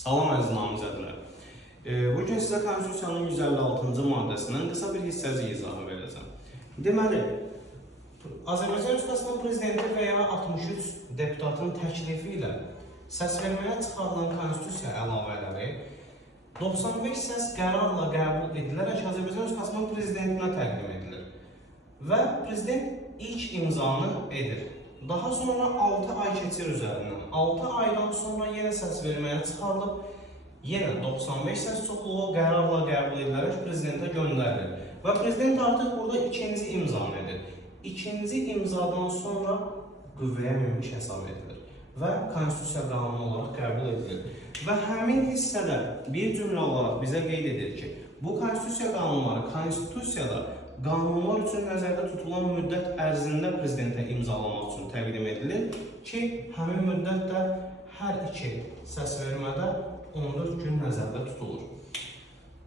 Salam əziz namizədlər. Bugün sizə Konstitusiyanın 156-cı maddəsindən qısa bir hissəci izahı verəcəm. Deməli, Azərbaycan Respublikasının Prezidenti və ya 63 deputatın təklifi ilə səsverməyə çıxarılan Konstitusiya əlavələri 95 səs qərarla qəbul edilərək Azərbaycan Respublikasının Prezidentinə təqdim edilir və Prezident ilk imzanı edir. Daha sonra 6 ay keçir üzərindən. 6 aydan sonra yenə səs verməyə çıxarılıb, yenə 95 səs çoxluğu qərarla qəbul edilərək Prezidentə göndərilir. Və Prezident artıq burada ikinci imzanı edir. İkinci imzadan sonra qüvvəyə minmiş hesab edilir və Konstitusiya qanunu olaraq qəbul edilir. Və həmin hissədə bir cümlə olaraq bizə qeyd edir ki, bu Konstitusiya qanunları Konstitusiyada qanunlar üçün nəzərdə tutulan müddət ərzində Prezidentə imzalamaq üçün təqdim edilir ki, həmin müddət də hər iki səsvermədə 14 gün nəzərdə tutulur.